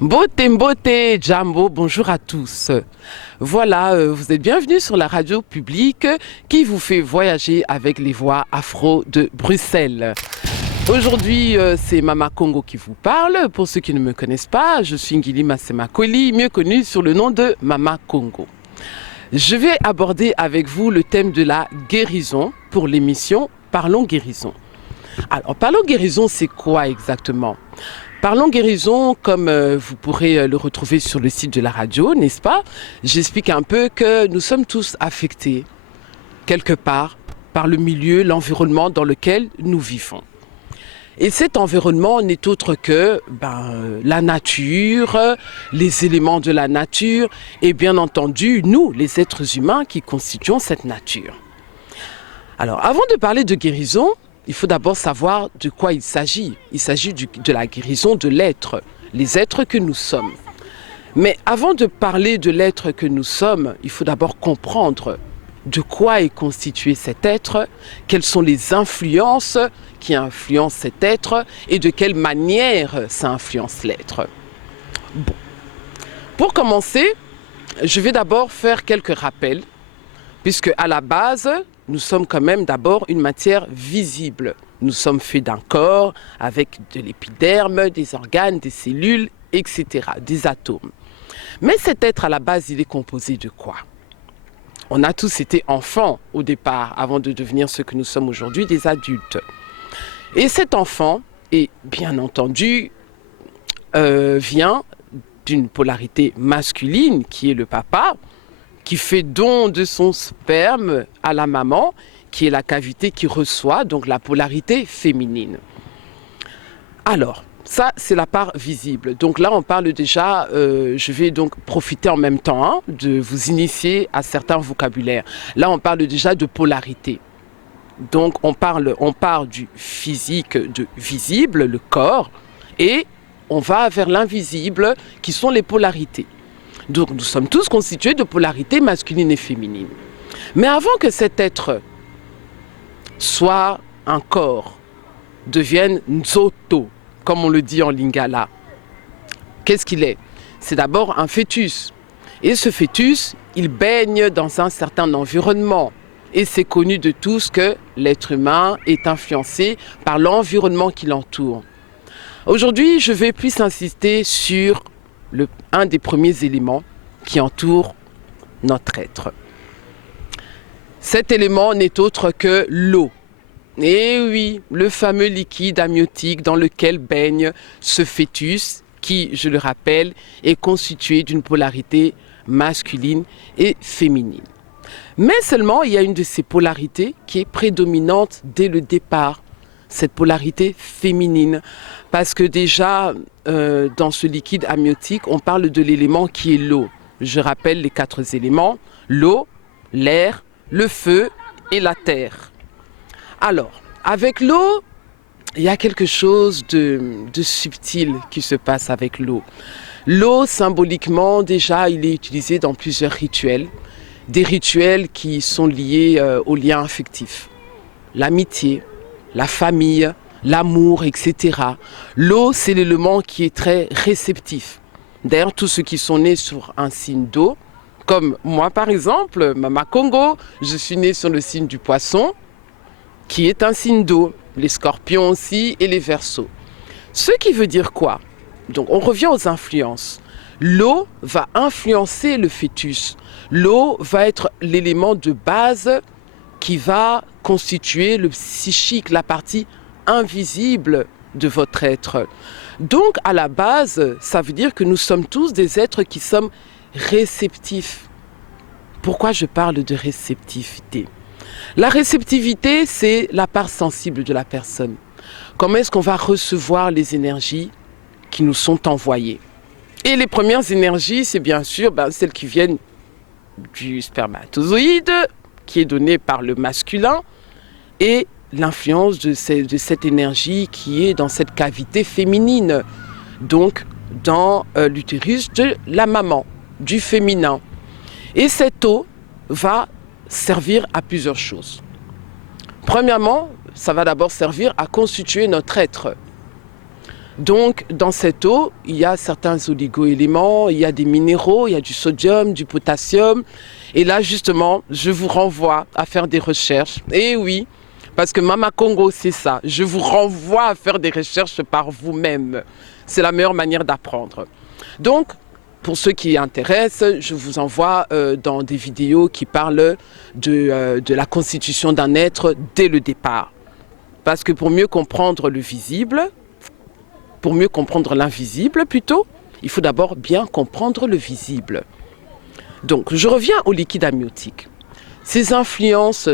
Mbote, Jambo, bonjour à tous. Voilà, vous êtes bienvenus sur la radio publique qui vous fait voyager avec les voix afro de Bruxelles. Aujourd'hui, c'est Mama Congo qui vous parle. Pour ceux qui ne me connaissent pas, je suis Ngili Masemakoli, mieux connue sous le nom de Mama Congo. Je vais aborder avec vous le thème de la guérison pour l'émission Parlons Guérison. Alors, Parlons Guérison, c'est quoi exactement ? Parlons guérison, comme vous pourrez le retrouver sur le site de la radio, n'est-ce pas? J'explique un peu que nous sommes tous affectés, quelque part, par le milieu, l'environnement dans lequel nous vivons. Et cet environnement n'est autre que la nature, les éléments de la nature et bien entendu, nous, les êtres humains qui constituons cette nature. Alors, avant de parler de guérison, il faut d'abord savoir de quoi il s'agit. Il s'agit de la guérison de l'être, les êtres que nous sommes. Mais avant de parler de l'être que nous sommes, il faut d'abord comprendre de quoi est constitué cet être, quelles sont les influences qui influencent cet être et de quelle manière ça influence l'être. Bon. Pour commencer, je vais d'abord faire quelques rappels, puisque à la base, nous sommes quand même d'abord une matière visible. Nous sommes faits d'un corps avec de l'épiderme, des organes, des cellules, etc., des atomes. Mais cet être à la base, il est composé de quoi ? On a tous été enfants au départ, avant de devenir ce que nous sommes aujourd'hui, des adultes. Et cet enfant, est bien entendu, vient d'une polarité masculine, qui est le papa, qui fait don de son sperme à la maman, qui est la cavité qui reçoit, donc la polarité féminine. Alors, ça, c'est la part visible. Donc là, on parle déjà, je vais donc profiter en même temps de vous initier à certains vocabulaires. Là, on parle déjà de polarité. Donc, on part du physique, de visible, le corps, et on va vers l'invisible, qui sont les polarités. Donc, nous sommes tous constitués de polarités masculines et féminines. Mais avant que cet être soit un corps, devienne Nzoto, comme on le dit en lingala, qu'est-ce qu'il est? C'est d'abord un fœtus. Et ce fœtus, il baigne dans un certain environnement. Et c'est connu de tous que l'être humain est influencé par l'environnement qui l'entoure. Aujourd'hui, je vais plus insister sur un des premiers éléments qui entoure notre être. Cet élément n'est autre que l'eau. Et oui, le fameux liquide amniotique dans lequel baigne ce fœtus qui, je le rappelle, est constitué d'une polarité masculine et féminine. Mais seulement, il y a une de ces polarités qui est prédominante dès le départ, cette polarité féminine. Parce que déjà, dans ce liquide amniotique, on parle de l'élément qui est l'eau. Je rappelle les 4 éléments, l'eau, l'air, le feu et la terre. Alors, avec l'eau, il y a quelque chose de subtil qui se passe avec l'eau. L'eau, symboliquement, déjà, il est utilisé dans plusieurs rituels. Des rituels qui sont liés aux liens affectifs. L'amitié, la famille, l'amour, etc. L'eau, c'est l'élément qui est très réceptif. D'ailleurs, tous ceux qui sont nés sur un signe d'eau, comme moi par exemple, Mama Congo, je suis née sur le signe du poisson, qui est un signe d'eau, les scorpions aussi et les verseaux. Ce qui veut dire quoi? Donc on revient aux influences. L'eau va influencer le fœtus. L'eau va être l'élément de base qui va constituer le psychique, la partie invisible de votre être. Donc, à la base, ça veut dire que nous sommes tous des êtres qui sommes réceptifs. Pourquoi je parle de réceptivité? La réceptivité, c'est la part sensible de la personne. Comment est-ce qu'on va recevoir les énergies qui nous sont envoyées? Et les premières énergies, c'est bien sûr celles qui viennent du spermatozoïde, qui est donné par le masculin, et l'influence de cette énergie qui est dans cette cavité féminine, donc dans l'utérus de la maman, du féminin. Et cette eau va servir à plusieurs choses. Premièrement, ça va d'abord servir à constituer notre être. Donc, dans cette eau, il y a certains oligo-éléments, il y a des minéraux, il y a du sodium, du potassium. Et là, justement, je vous renvoie à faire des recherches. Et oui, parce que Mama Congo, c'est ça. Je vous renvoie à faire des recherches par vous-même. C'est la meilleure manière d'apprendre. Donc, pour ceux qui intéressent, je vous envoie dans des vidéos qui parlent de la constitution d'un être dès le départ. Parce que pour mieux comprendre le visible, pour mieux comprendre l'invisible plutôt, il faut d'abord bien comprendre le visible. Donc, je reviens au liquide amniotique. Ces influences,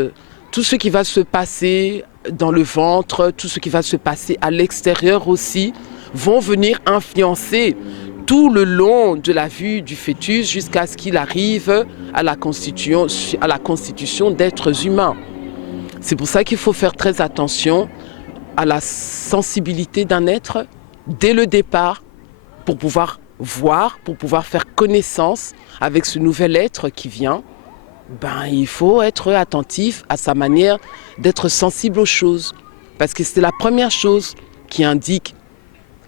tout ce qui va se passer dans le ventre, tout ce qui va se passer à l'extérieur aussi, vont venir influencer tout le long de la vie du fœtus jusqu'à ce qu'il arrive à la constitution d'êtres humains. C'est pour ça qu'il faut faire très attention à la sensibilité d'un être dès le départ pour pouvoir voir, pour pouvoir faire connaissance avec ce nouvel être qui vient. Il faut être attentif à sa manière d'être sensible aux choses. Parce que c'est la première chose qui indique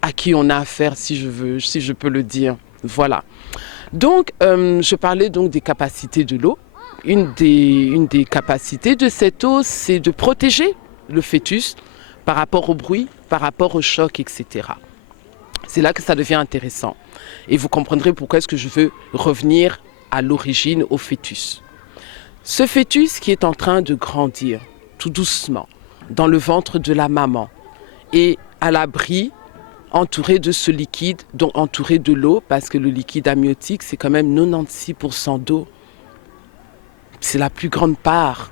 à qui on a affaire, si je peux le dire. Voilà. Donc, je parlais donc des capacités de l'eau. Une des capacités de cette eau, c'est de protéger le fœtus par rapport au bruit, par rapport au choc, etc. C'est là que ça devient intéressant. Et vous comprendrez pourquoi est-ce que je veux revenir à l'origine, au fœtus. Ce fœtus qui est en train de grandir, tout doucement, dans le ventre de la maman, et à l'abri, entouré de ce liquide, donc entouré de l'eau, parce que le liquide amniotique, c'est quand même 96% d'eau. C'est la plus grande part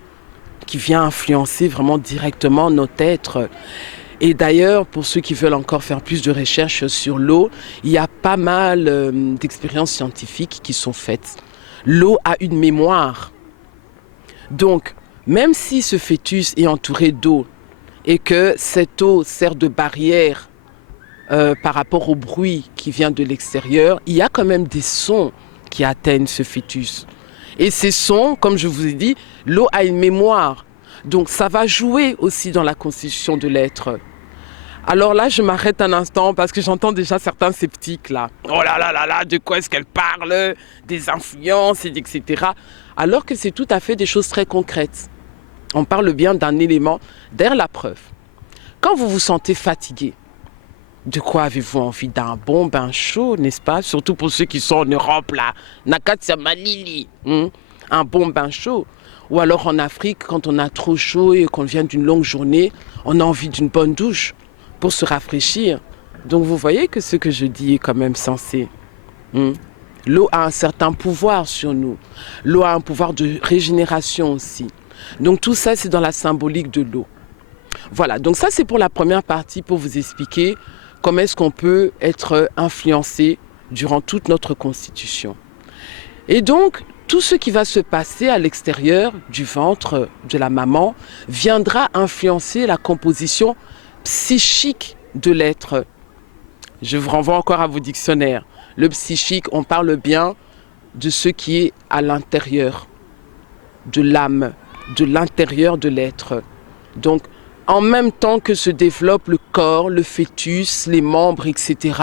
qui vient influencer vraiment directement notre être. Et d'ailleurs, pour ceux qui veulent encore faire plus de recherches sur l'eau, il y a pas mal d'expériences scientifiques qui sont faites. L'eau a une mémoire. Donc, même si ce fœtus est entouré d'eau et que cette eau sert de barrière par rapport au bruit qui vient de l'extérieur, il y a quand même des sons qui atteignent ce fœtus. Et ces sons, comme je vous ai dit, l'eau a une mémoire. Donc ça va jouer aussi dans la constitution de l'être. Alors là, je m'arrête un instant parce que j'entends déjà certains sceptiques là. Oh là là là là, de quoi est-ce qu'elle parle? Des influences, etc. Alors que c'est tout à fait des choses très concrètes. On parle bien d'un élément. D'ailleurs, la preuve. Quand vous vous sentez fatigué, de quoi avez-vous envie? D'un bon bain chaud, n'est-ce pas? Surtout pour ceux qui sont en Europe là. Nakatia Malili. Un bon bain chaud. Ou alors en Afrique, quand on a trop chaud et qu'on vient d'une longue journée, on a envie d'une bonne douche pour se rafraîchir. Donc vous voyez que ce que je dis est quand même sensé. L'eau a un certain pouvoir sur nous. L'eau a un pouvoir de régénération aussi. Donc tout ça, c'est dans la symbolique de l'eau. Voilà, donc ça c'est pour la première partie, pour vous expliquer comment est-ce qu'on peut être influencé durant toute notre constitution. Et donc, tout ce qui va se passer à l'extérieur du ventre de la maman viendra influencer la composition psychique de l'être. Je vous renvoie encore à vos dictionnaires. Le psychique, on parle bien de ce qui est à l'intérieur de l'âme, de l'intérieur de l'être. Donc, en même temps que se développe le corps, le fœtus, les membres, etc.,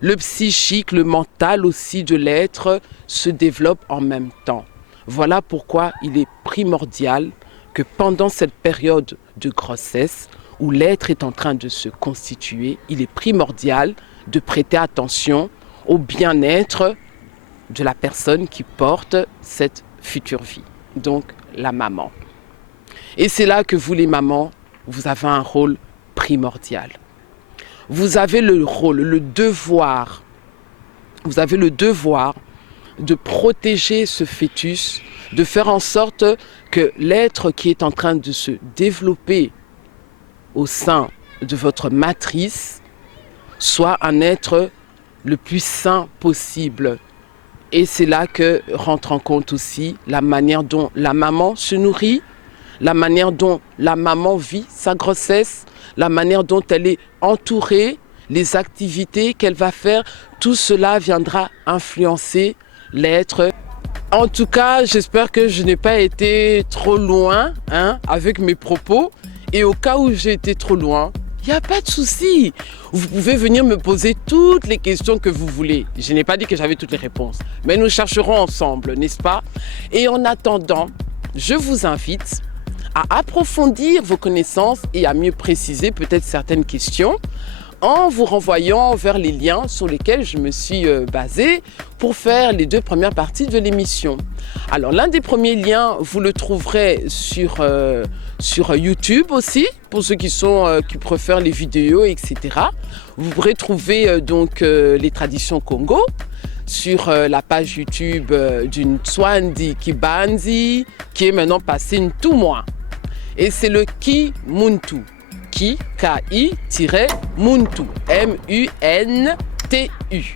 le psychique, le mental aussi de l'être se développe en même temps. Voilà pourquoi il est primordial que pendant cette période de grossesse, où l'être est en train de se constituer, il est primordial de prêter attention au bien-être de la personne qui porte cette future vie, donc la maman. Et c'est là que vous les mamans, vous avez un rôle primordial. Vous avez le rôle, le devoir, vous avez le devoir de protéger ce fœtus, de faire en sorte que l'être qui est en train de se développer au sein de votre matrice soit un être le plus sain possible. Et c'est là que rentre en compte aussi la manière dont la maman se nourrit, la manière dont la maman vit sa grossesse, la manière dont elle est entourée, les activités qu'elle va faire, tout cela viendra influencer l'être. En tout cas, j'espère que je n'ai pas été trop loin avec mes propos. Et au cas où j'ai été trop loin, Il n'y a pas de souci. Vous pouvez venir me poser toutes les questions que vous voulez. Je n'ai pas dit que j'avais toutes les réponses, mais nous chercherons ensemble, n'est-ce pas? Et en attendant, je vous invite à approfondir vos connaissances et à mieux préciser peut-être certaines questions en vous renvoyant vers les liens sur lesquels je me suis basée pour faire les 2 premières parties de l'émission. Alors l'un des premiers liens, vous le trouverez sur YouTube aussi, pour ceux qui préfèrent les vidéos, etc. Vous pourrez trouver les traditions Congo sur la page YouTube d'une Tswandi Kibanzi qui est maintenant passée Ntumwa. Et c'est le Kimuntu. Ki-Muntu, M-U-N-T-U.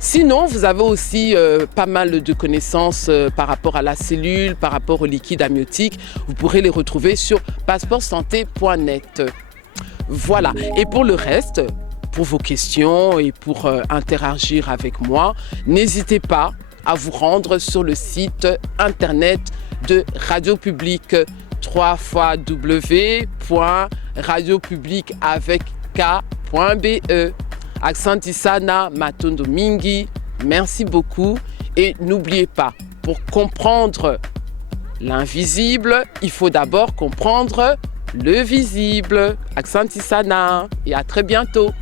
Sinon, vous avez aussi pas mal de connaissances par rapport à la cellule, par rapport au liquide amniotique. Vous pourrez les retrouver sur passeportsanté.net. Voilà. Et pour le reste, pour vos questions et pour interagir avec moi, n'hésitez pas à vous rendre sur le site internet de Radio Publique, www.radiopublique.be. Aksanti sana matondo mingi, merci beaucoup et n'oubliez pas, pour comprendre l'invisible, il faut d'abord comprendre le visible. Aksanti sana et à très bientôt.